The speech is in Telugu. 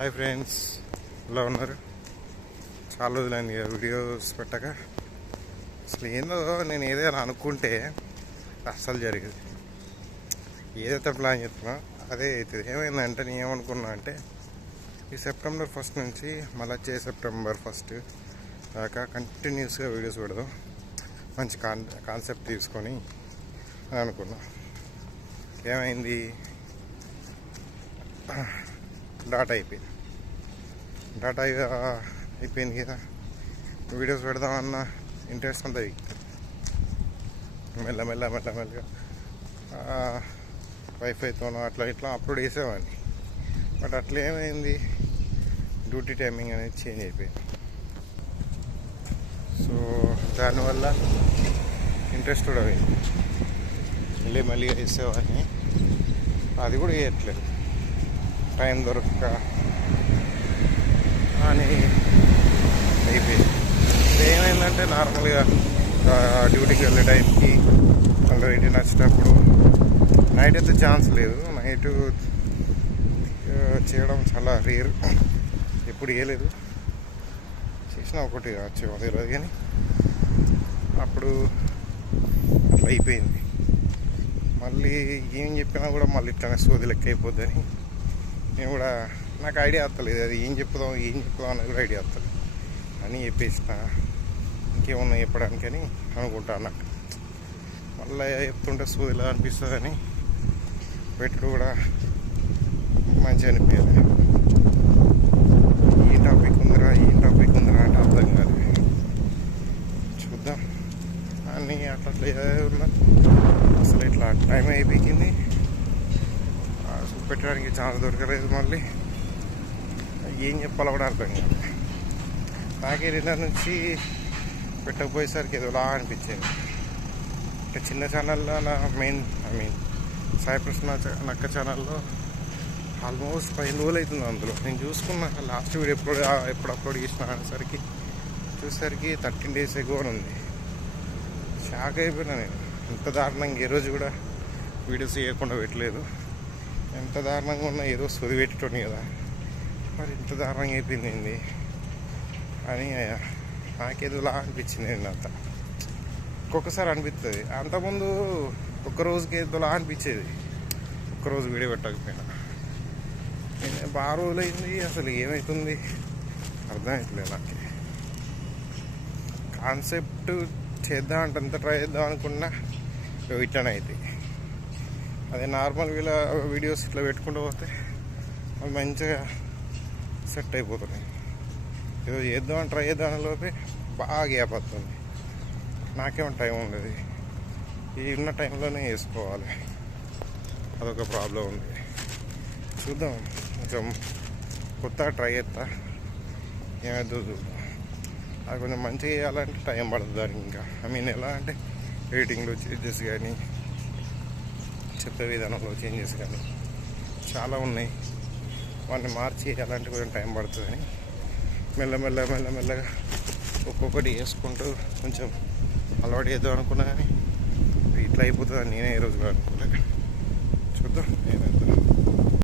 హాయ్ ఫ్రెండ్స్ ఎలా ఉన్నారు? చాలా రోజులైంది వీడియోస్ పెట్టక. అసలు ఏందో నేను ఏదైనా అనుకుంటే అస్సలు జరిగింది. ఏదైతే ప్లాన్ చేస్తున్నా అదే అవుతుంది. ఏమైందంటే నేను ఏమనుకున్నా అంటే ఈ సెప్టెంబర్ ఫస్ట్ నుంచి మళ్ళీ వచ్చే సెప్టెంబర్ ఫస్ట్ దాకా కంటిన్యూస్గా వీడియోస్ పెడదాం. మంచి కాన్ కాన్సెప్ట్ తీసుకొని అని అనుకున్నా. ఏమైంది? డాటా అయిపోయింది డాటా అయిపోయింది కదా వీడియోస్ పెడదామన్న ఇంట్రెస్ట్ అంతా మెల్ల మెల్ల మెల్ల మెల్లగా. వైఫైతోనో అట్లా ఇట్లా అప్లోడ్ చేసేవాడిని. బట్ అట్లా ఏమైంది? డ్యూటీ టైమింగ్ అనేది చేంజ్ అయిపోయింది. సో దానివల్ల ఇంట్రెస్ట్ కూడా పోయింది. మళ్ళీ మళ్ళీ వేసేవాడిని అది కూడా వేయట్లేదు టైం దొరకక అని అయిపోయింది ఏమైందంటే నార్మల్గా డ్యూటీకి వెళ్ళే టైంకి ఇంటికి నచ్చినప్పుడు నైట్ అయితే ఛాన్స్ లేదు. నైట్ చేయడం చాలా రేర్. ఎప్పుడు వేయలేదు చేసిన ఒకటి వచ్చేమో తెలియదు కానీ అప్పుడు అట్లా అయిపోయింది. మళ్ళీ ఏం చెప్పినా కూడా మళ్ళీ ఇట్లానే సోది లెక్క అయిపోద్దని నేను కూడా నాకు ఐడియా వస్తలేదు. అది ఏం చెప్పుదాం ఏం చెప్పుదాం అనేది కూడా ఐడియా వస్తలేదు. అని చెప్పేసిన. ఇంకేమన్నా చెప్పడానికని అనుకుంటా అన్నట్టు మళ్ళీ చెప్తుంటే సూదిలా అనిపిస్తుంది అని పెట్టుడు కూడా మంచిగా అనిపించదు ఏ టాపిక్ ఉందిరా ఏ టాపిక్ ఉందిరా అంటే అర్థం కాదు చూద్దాం. అన్నీ అట్లా అట్లా ఉన్నా. అసలు ఇట్లా టైం అయిపోయింది. పెట్టడానికి ఛాన్స్ దొరకలేదు మళ్ళీ. ఏం చెప్పాలో కూడా అర్థం కాదు. నాకే నిన్న నుంచి పెట్టకపోయేసరికి ఏదోలా అనిపించింది. అంటే చిన్న ఛానల్లో నా మెయిన్ ఐ మీన్ సాయి ప్రశ్న నక్క ఛానల్లో ఆల్మోస్ట్ పదిహేను రోజులు అవుతుంది అందులో. నేను చూసుకున్నా లాస్ట్ వీడియో ఎప్పుడు ఎప్పుడు అప్లోడ్ చేసిన అనేసరికి చూసేసరికి థర్టీన్ డేస్ ఎగో ఉంది. షాక్ అయిపోయినా నేను. ఎంత దారుణంగా ఏ రోజు కూడా వీడియోస్ చేయకుండా పెట్టలేదు. ఎంత దారుణంగా ఉన్నా ఏదో సొది పెట్టుకొని కదా. మరి ఇంత దారుణంగా అయిపోయింది అని నాకేదోలా అనిపించింది నేను అంత. ఒక్కొక్కసారి అనిపిస్తుంది అంతకుముందు ఒక్క రోజుకి ఏదోలా అనిపించేది. ఒక్కరోజు వీడియో పెట్టకపోయినా. నేను బాగా రోజులైంది అసలు ఏమవుతుంది అర్థమవుతలేదు నాకు. కాన్సెప్ట్ చేద్దాం అంటే ఎంత ట్రై చేద్దాం అనుకున్నా ఇట్లనే అవుతాయి అదే నార్మల్ వీళ్ళ వీడియోస్ ఇట్లా పెట్టుకుంటూ పోతే అవి మంచిగా సెట్ అయిపోతున్నాయి. ఏదో చేద్దాం ట్రై చేద్దాం లోపే బాగా గ్యాప్ వస్తుంది. నాకేమో టైం ఉండదు. ఈ ఉన్న టైంలోనే వేసుకోవాలి అదొక ప్రాబ్లం ఉంది. చూద్దాం. కొంచెం కొత్తగా ట్రై చేస్తా. ఏమైందో చూద్దాం. అది కొంచెం మంచిగా చేయాలంటే టైం పడుతుంది దానికి ఇంకా. ఐ మీన్ ఎలా అంటే ఎడిటింగ్లో చేంజెస్ కానీ చెప్పే విధానంలో చేంజెస్ కానీ చాలా ఉన్నాయి. వాటిని మార్చి చేయాలంటే కొంచెం టైం పడుతుందని మెల్లమెల్ల మెల్లమెల్లగా ఒక్కొక్కటి వేసుకుంటూ కొంచెం అలవాటు చేద్దాం అనుకున్నా కానీ ఇట్లా అయిపోతుందని నేనే ఈరోజు రోజు కూడా అనుకోలేదు. చూద్దాం ఏమైంది